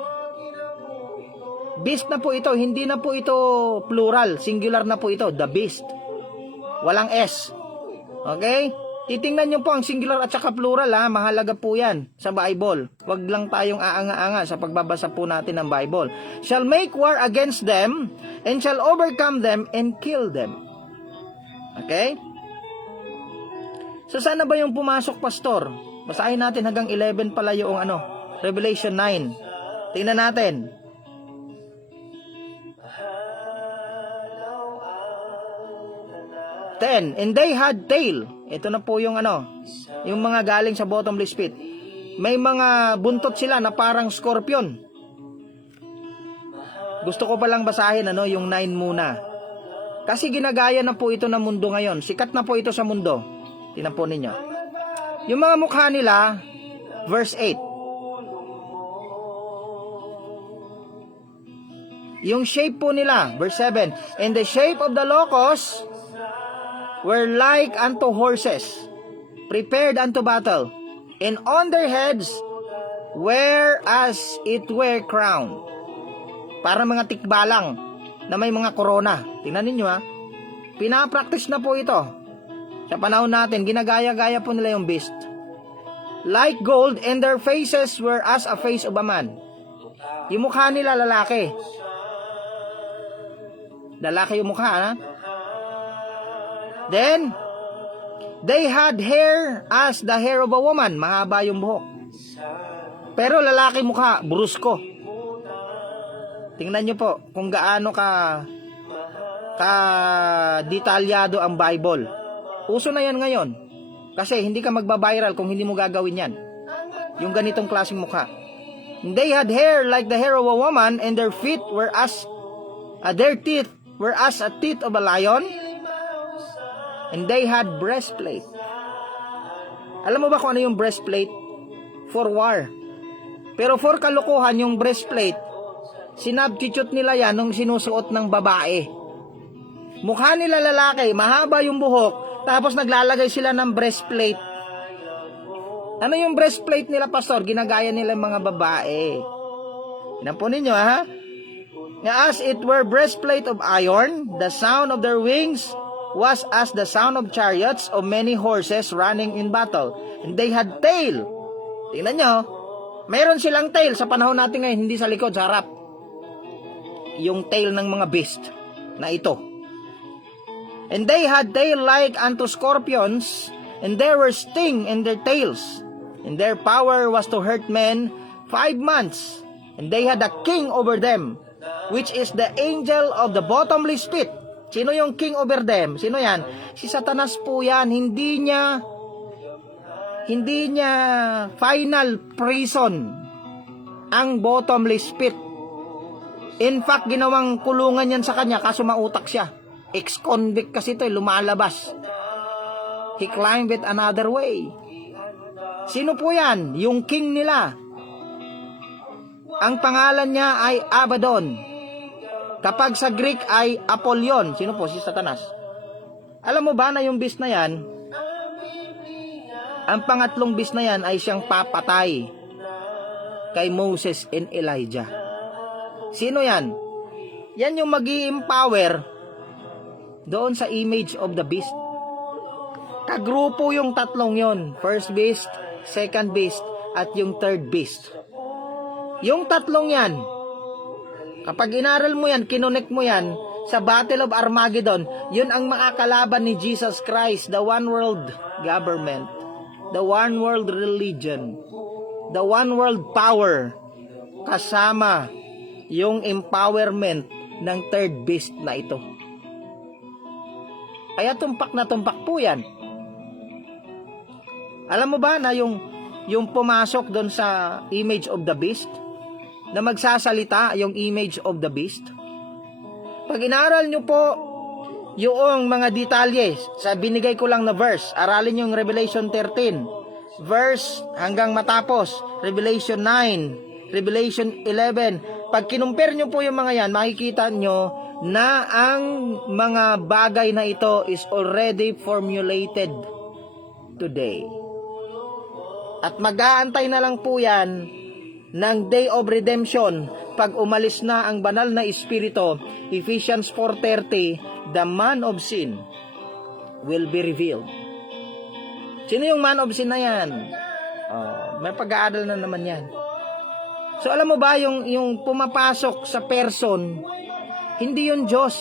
Beast na po ito, hindi na po ito plural, singular na po ito, the beast. Walang S. Okay? Titingnan nyo po ang singular at saka plural, mahalaga po yan sa Bible. Huwag lang tayong aanga-anga sa pagbabasa po natin ng Bible. Shall make war against them and shall overcome them and kill them. Okay? So sana ba yung pumasok, Pastor? Basahin natin hanggang 11 pala yung Revelation 9. Tingnan natin. And they had tail. Ito na po yung yung mga galing sa bottomless pit. May mga buntot sila na parang scorpion. Gusto ko palang basahin yung 9 muna. Kasi ginagaya na po ito ng mundo ngayon. Sikat na po ito sa mundo. Tingnan po ninyo. Yung mga mukha nila, verse 8. Yung shape po nila, verse 7. And the shape of the locust were like unto horses, prepared unto battle, and on their heads were as it were crown. Para mga tikbalang na may mga korona. Tingnan ninyo Pinapractice na po ito. Sa panahon natin, ginagaya-gaya po nila yung beast. Like gold, and their faces were as a face of a man. Yung mukha nila lalaki. Lalaki yung mukha, Then, they had hair as the hair of a woman. Mahaba yung buhok. Pero lalaki mukha, brusko. Tingnan nyo po kung gaano ka detalyado ang Bible. Uso na yan ngayon. Kasi hindi ka magbabiral kung hindi mo gagawin yan. Yung ganitong klaseng mukha. They had hair like the hair of a woman, and their feet were their teeth were as a teeth of a lion. And they had breastplate. Alam mo ba kung ano yung breastplate? for war. Pero for kalokohan, yung breastplate, sinabstitute nila yan nung sinusuot ng babae. Mukha nila lalaki, mahaba yung buhok, tapos naglalagay sila ng breastplate. Ano yung breastplate nila, pastor? Ginagaya nila yung mga babae. Napunin nyo, ha? As it were breastplate of iron, the sound of their wings was as the sound of chariots of many horses running in battle. And they had tail. Tingnan nyo, mayroon silang tail sa panahon natin ngayon, hindi sa likod, sa harap. Yung tail ng mga beast na ito. And they had tail like unto scorpions, and there were sting in their tails. And their power was to hurt men 5 months. And they had a king over them, which is the angel of the bottomless pit. Sino yung king over them? Sino yan? Si Satanas po yan. Hindi niya final prison ang bottomless pit. In fact, ginawang kulungan yan sa kanya kaso mautak siya. Ex-convict kasi ito, lumalabas. He climbed it another way. Sino po yan? Yung king nila. Ang pangalan niya ay Abaddon. Kapag sa Greek ay Apollyon. Sino po? Si Satanas. Alam mo ba na yung beast na yan, ang pangatlong beast na yan ay siyang papatay kay Moses and Elijah. Sino yan? Yan yung mag-i-empower doon sa image of the beast. Kagrupo yung tatlong yon. First beast, second beast, at yung third beast. Yung tatlong yan, kapag inaral mo yan, kinonek mo yan sa Battle of Armageddon, yun ang makakalaban ni Jesus Christ, the one world government, the one world religion, the one world power, kasama yung empowerment ng third beast na ito. Kaya tumpak na tumpak po yan. Alam mo ba na yung pumasok doon sa image of the beast, na magsasalita yung image of the beast? Pag inaral nyo po yung mga detalye sa binigay ko lang na verse, aralin yung Revelation 13 verse hanggang matapos, Revelation 9, Revelation 11. Pag kinumpir nyo po yung mga yan, makikita nyo na ang mga bagay na ito is already formulated today. At mag-aantay na lang po yan ng Day of Redemption pag umalis na ang banal na espiritu. Ephesians 4:30, the man of sin will be revealed. Sino yung man of sin na yan? May pag-aaral na naman yan. So alam mo ba yung pumapasok sa person, hindi yun Diyos.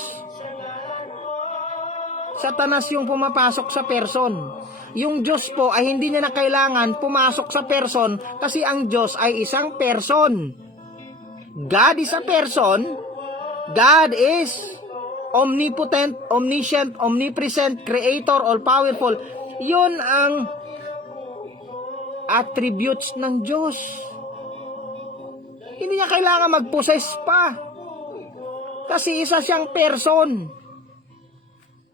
Satanas yung pumapasok sa person. Yung Diyos po ay hindi niya na kailangan pumasok sa person kasi ang Diyos ay isang person. God is a person. God is omnipotent, omniscient, omnipresent, creator, all-powerful. Yun ang attributes ng Diyos. Hindi niya kailangan mag-possess pa. Kasi isa siyang person.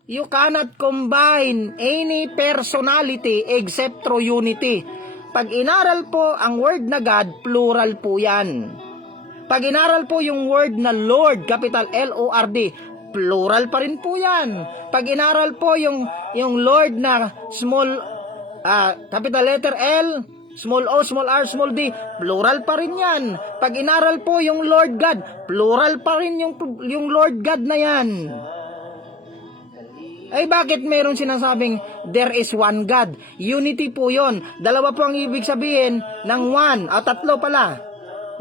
You cannot combine any personality except through unity. Pag inaral po ang word na God, plural po yan. Pag inaral po yung word na Lord, capital L-O-R-D, plural pa rin po yan. Pag inaral po yung Lord na small, capital letter L, small o, small r, small d, plural pa rin yan. Pag inaral po yung Lord God, plural pa rin yung Lord God na yan. Ay bakit meron sinasabing there is one God? Unity po yon. Dalawa po ang ibig sabihin ng one. Tatlo pala.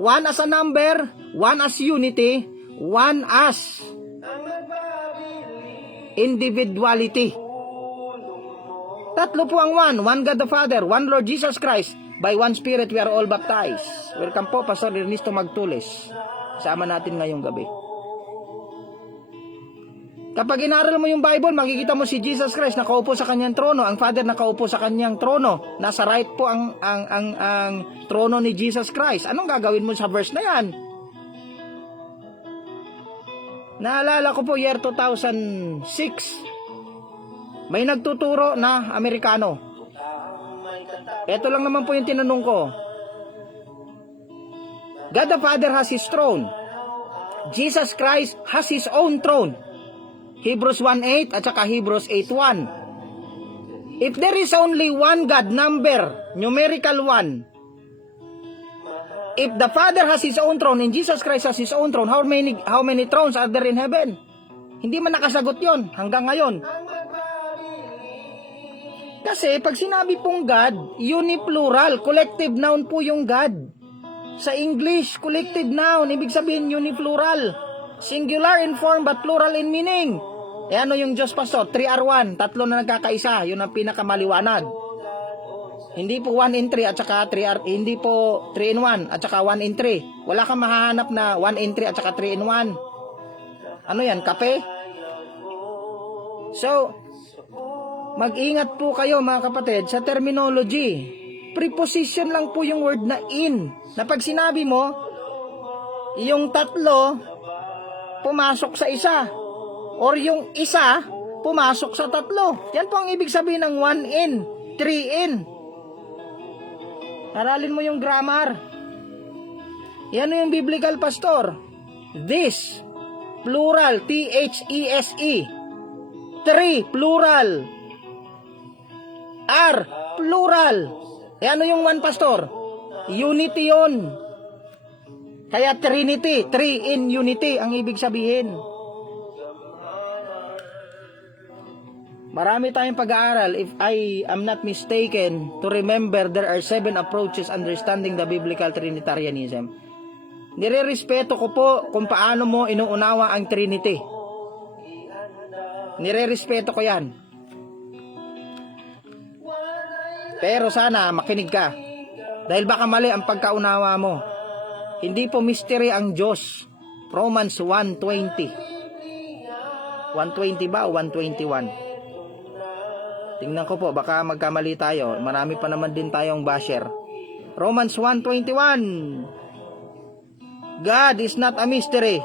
One as a number, one as unity, one as individuality. Tatlo po ang one. One God the Father, one Lord Jesus Christ. By one Spirit we are all baptized. Welcome po, Pastor Ernesto Magtulis. Sama natin ngayong gabi. Kapag inaral mo yung Bible, makikita mo si Jesus Christ nakaupo sa kanyang trono, ang Father nakaupo sa kanyang trono. Nasa right po ang trono ni Jesus Christ. Anong gagawin mo sa verse na yan? Naalala ko po year 2006. May nagtuturo na Amerikano. Ito lang naman po yung tinanong ko. God the Father has His throne. Jesus Christ has His own throne. Hebrews 1:8 at saka Hebrews 8:1. If there is only one God, number, numerical 1, if the Father has His own throne and Jesus Christ has His own throne, how many thrones are there in heaven? Hindi man nakasagot yon hanggang ngayon. Kasi pag sinabi pong God, uniplural, collective noun po yung God. Sa English, collective noun, ibig sabihin uniplural. Singular in form but plural in meaning. E ano yung Diyos, Pastor? 3R1, tatlo na nagkakaisa, yun ang pinakamaliwanag. Hindi po 1 in 3 at saka 3R, hindi po 3 in 1 at saka 1 in 3. Wala kang mahahanap na 1 in 3 at saka 3 in 1. Ano yan, kape? So, mag-ingat po kayo mga kapatid sa terminology. Preposition lang po yung word na in. Na pag sinabi mo, yung tatlo, pumasok sa isa. Or yung isa, pumasok sa tatlo. Yan po ang ibig sabihin ng 1 in, 3 in. Aralin mo yung grammar. Yan yung biblical, Pastor. This, plural, T-H-E-S-E. 3, plural. R, plural. E ano yung 1, Pastor? Unity yun. Kaya Trinity, 3 in unity ang ibig sabihin. Marami tayong pag-aaral. If I am not mistaken, to remember there are 7 approaches understanding the biblical Trinitarianism. Nire-respeto ko po kung paano mo inuunawa ang Trinity. Nire-respeto ko yan. Pero sana makinig ka. Dahil baka mali ang pagkaunawa mo. Hindi po mystery ang Diyos. Romans 1:20. 1:20 ba o 1:21? Tingnan ko po, baka magkamali tayo. Marami pa naman din tayong basher. Romans 1:21. God is not a mystery.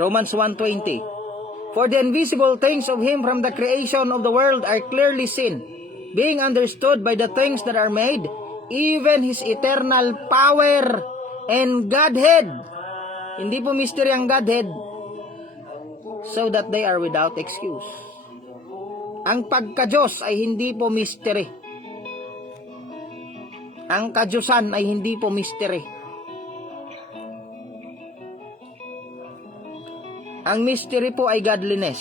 Romans 1:20. For the invisible things of Him from the creation of the world are clearly seen, being understood by the things that are made, even His eternal power and Godhead. Hindi po mystery ang Godhead, so that they are without excuse. Ang pagka-Diyos ay hindi po mystery. Ang ka-Diyosan ay hindi po mystery. Ang mystery po ay godliness.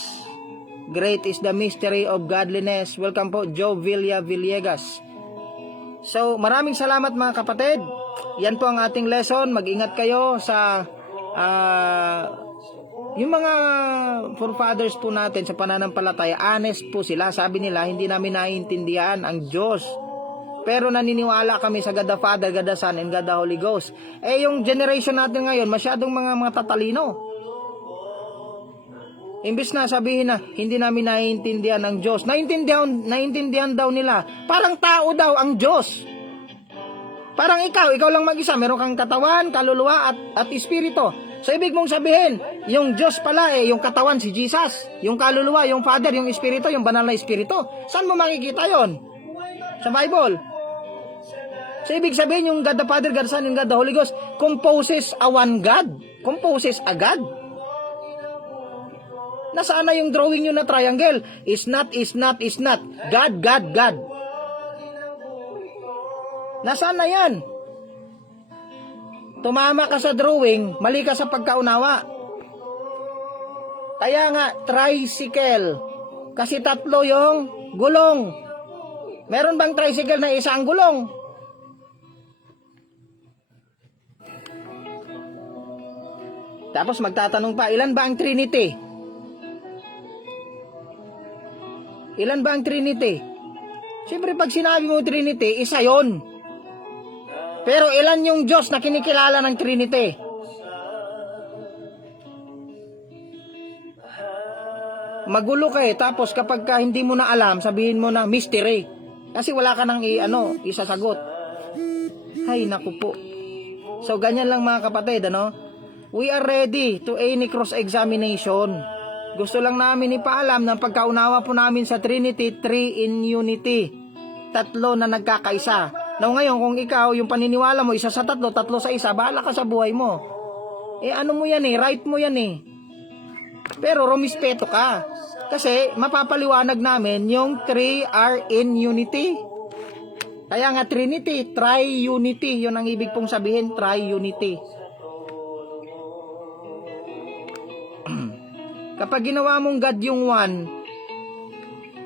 Great is the mystery of godliness. Welcome po, Joe Villegas. So, maraming salamat mga kapatid. Yan po ang ating lesson. Mag-ingat kayo sa yung mga forefathers po natin sa pananampalataya. Honest po sila. Sabi nila, hindi namin naiintindihan ang Diyos. Pero naniniwala kami sa God the Father, God the Son, and God the Holy Ghost. Eh, yung generation natin ngayon, masyadong mga tatalino. Imbis na sabihin na hindi namin naiintindihan ang Diyos. Naiintindihan daw nila. Parang tao daw ang Diyos. Parang ikaw lang mag-isa. Meron kang katawan, kaluluwa at espiritu. So ibig mong sabihin, yung Diyos pala yung katawan si Jesus. Yung kaluluwa, yung Father, yung espiritu, yung banal na espiritu. Saan mo makikita yon? Sa Bible. So ibig sabihin yung God the Father, God the Son, and God the Holy Ghost composes a one God. Composes a God. Nasaan na yung drawing nyo na triangle? Is not. God. Nasaan na yan? Tumama ka sa drawing, mali ka sa pagkaunawa. Kaya nga, tricycle. Kasi tatlo yung gulong. Meron bang tricycle na isang gulong? Tapos magtatanong pa, ilan ba ang Trinity? Ilan ba ang Trinity? Siyempre pag sinabi mo Trinity, isa yon. Pero ilan yung Diyos na kinikilala ng Trinity? Magulo ka tapos kapag hindi mo na alam, sabihin mo na mystery. Kasi wala ka nang isasagot. Hay naku po. So ganyan lang mga kapatid, we are ready to any cross-examination. Gusto lang namin ipaalam na pagkaunawa po namin sa Trinity, 3 in unity. Tatlo na nagkakaisa. Now ngayon, kung ikaw, yung paniniwala mo, isa sa tatlo, tatlo sa isa, bahala ka sa buhay mo. Ano mo yan right mo yan Pero rumispeto ka. Kasi mapapaliwanag namin yung 3 are in unity. Kaya nga Trinity, tri-unity, yun ang ibig pong sabihin, tri-unity. Kapag ginawa mong God yung one,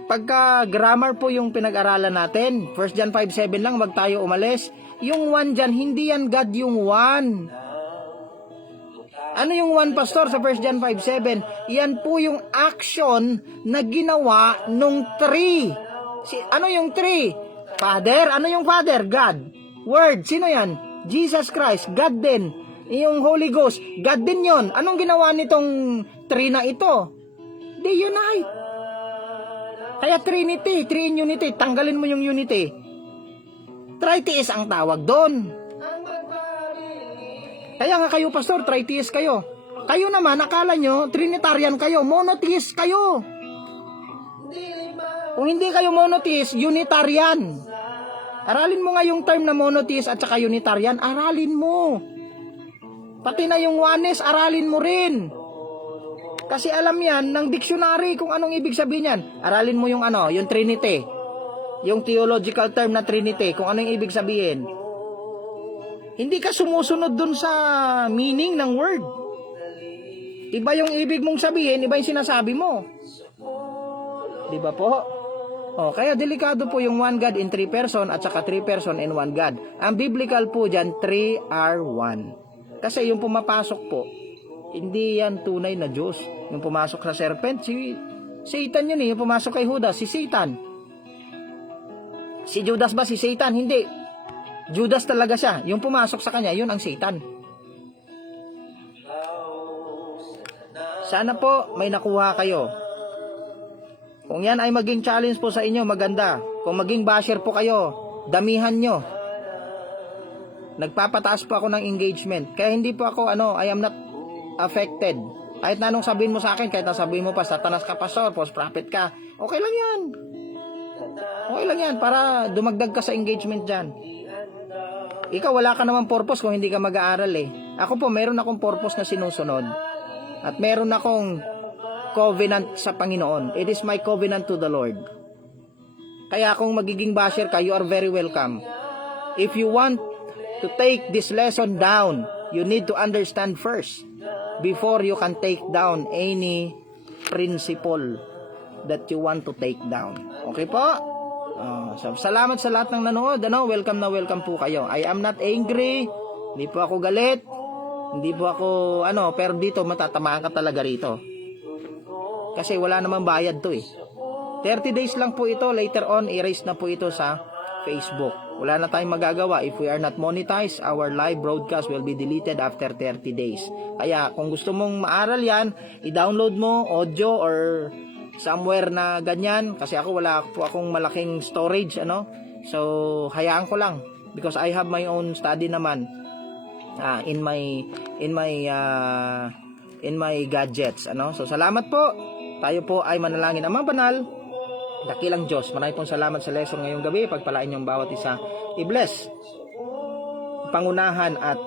pagka grammar po yung pinag-aralan natin, 1 John 5:7 lang, wag tayo umalis. Yung one dyan, hindi yan God yung one. Ano yung one, pastor, sa 1 John 5:7? Yan po yung action na ginawa nung 3. Ano yung 3? Father? Ano yung Father? God. Word, sino yan? Jesus Christ, God din. Yung Holy Ghost, God din yon. Anong ginawa nitong 3 na ito? They unite. Kaya Trinity, 3 in unity. Tanggalin mo yung unity. Tritheist ang tawag doon. Kaya nga kayo, pastor, tritheist kayo. Kayo naman, akala nyo, Trinitarian kayo, monotheist kayo. Kung hindi kayo monotheist, Unitarian. Aralin mo nga yung term na monotheist at saka Unitarian, aralin mo. Pati na yung oneness, aralin mo rin. Kasi alam yan ng dictionary kung anong ibig sabihin yan. Aralin mo yung yung Trinity. Yung theological term na Trinity, kung anong ibig sabihin. Hindi ka sumusunod dun sa meaning ng word. Iba yung ibig mong sabihin, iba yung sinasabi mo. Di ba po? Kaya delikado po yung one God in 3 person at saka 3 person in one God. Ang biblical po dyan, 3 are 1. Kasi yung pumapasok po, hindi yan tunay na Diyos. Yung pumasok sa serpent, si Satan yun Yung pumasok kay Judas, si Satan. Si Judas ba si Satan? Hindi. Judas talaga siya. Yung pumasok sa kanya, yun ang Satan. Sana po may nakuha kayo. Kung yan ay maging challenge po sa inyo, maganda. Kung maging basher po kayo, damihan nyo. Nagpapataas po ako ng engagement. Kaya hindi po ako, I am not affected. Kahit na anong sabihin mo sa akin, kahit na sabihin mo pa, satanas ka, pastor, false prophet ka, okay lang yan. Okay lang yan, para dumagdag ka sa engagement dyan. Ikaw, wala ka naman purpose kung hindi ka mag-aaral Ako po, meron akong purpose na sinusunod. At meron akong covenant sa Panginoon. It is my covenant to the Lord. Kaya kung magiging basher ka, you are very welcome. If you want to take this lesson down, you need to understand first before you can take down any principle that you want to take down. Okay po? So, salamat sa lahat ng nanood. Welcome na welcome po kayo. I am not angry. Hindi po ako galit. Hindi po ako, pero dito matatamaan ka talaga rito. Kasi wala namang bayad to 30 days lang po ito. Later on, erase na po ito sa Facebook. Wala na tayong magagawa. If we are not monetized, our live broadcast will be deleted after 30 days. Kaya kung gusto mong maaral yan, i-download mo audio or somewhere na ganyan. Kasi ako wala po akong malaking storage, So, hayaan ko lang. Because I have my own study naman. In my gadgets, So, salamat po. Tayo po ay manalangin. Amang banal, dakilang Diyos, maraming pong salamat sa lesson ngayong gabi. Pagpalain niyong bawat isa. I-bless, pangunahan at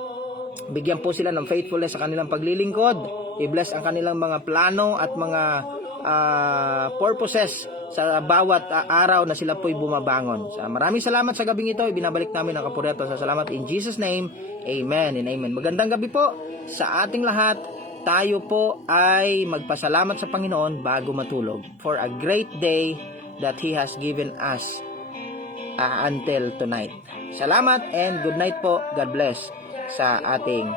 bigyan po sila ng faithfulness sa kanilang paglilingkod. I-bless ang kanilang mga plano at mga purposes sa bawat araw na sila po'y bumabangon. Maraming salamat sa gabing ito. Ibinabalik namin ang kapurihan sa salamat in Jesus' name. Amen and amen. Magandang gabi po sa ating lahat. Tayo po ay magpasalamat sa Panginoon bago matulog for a great day that He has given us until tonight. Salamat and good night po. God bless sa ating